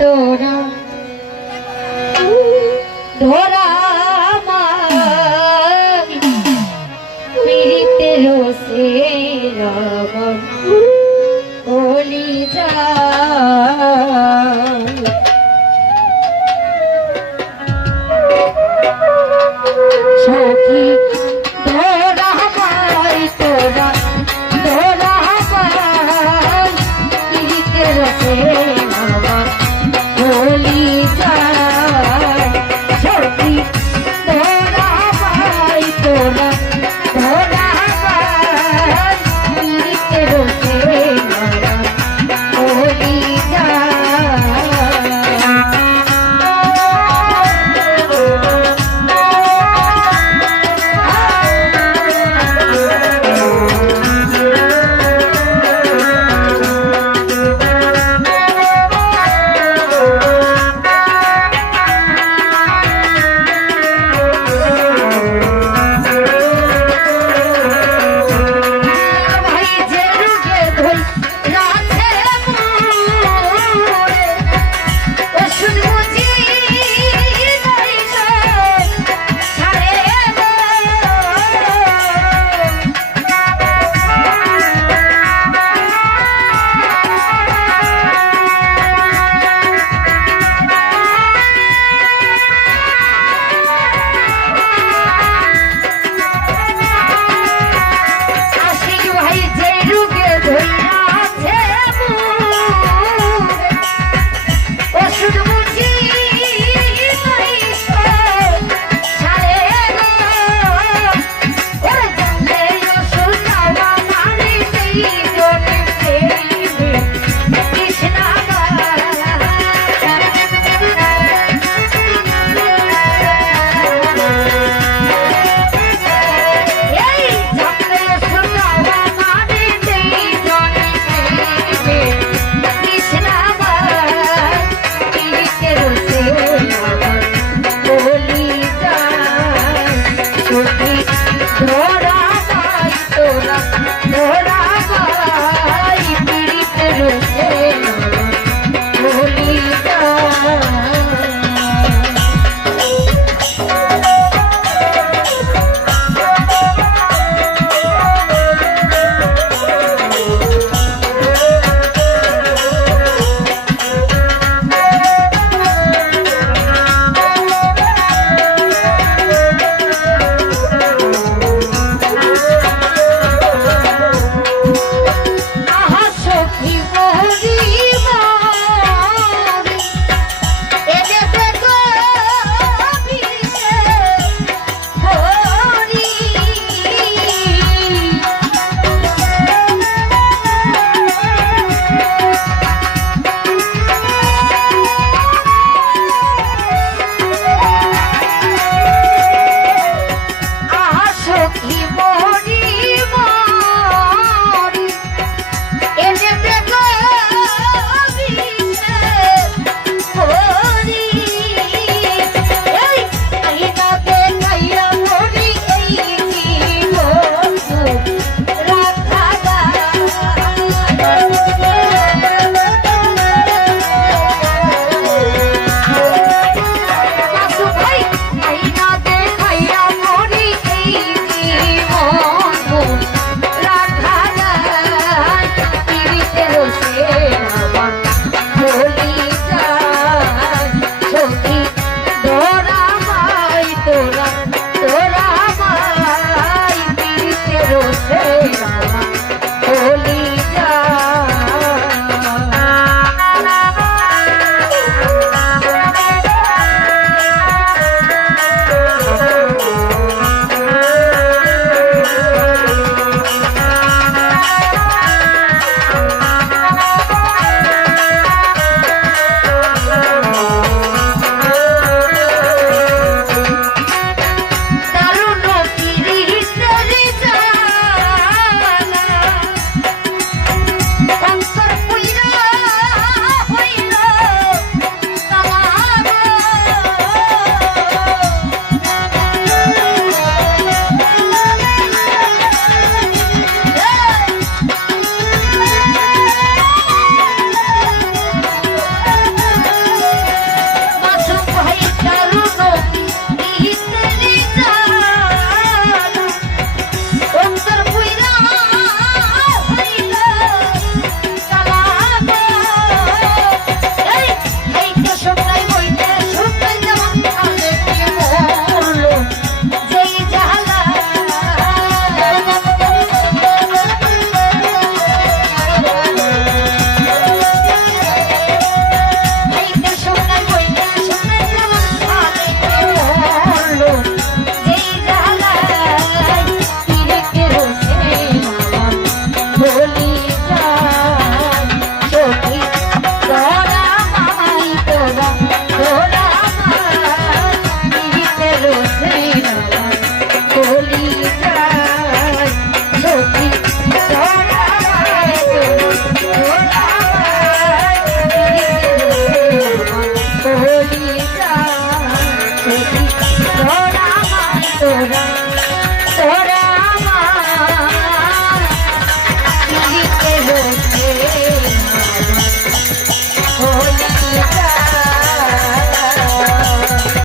তোরা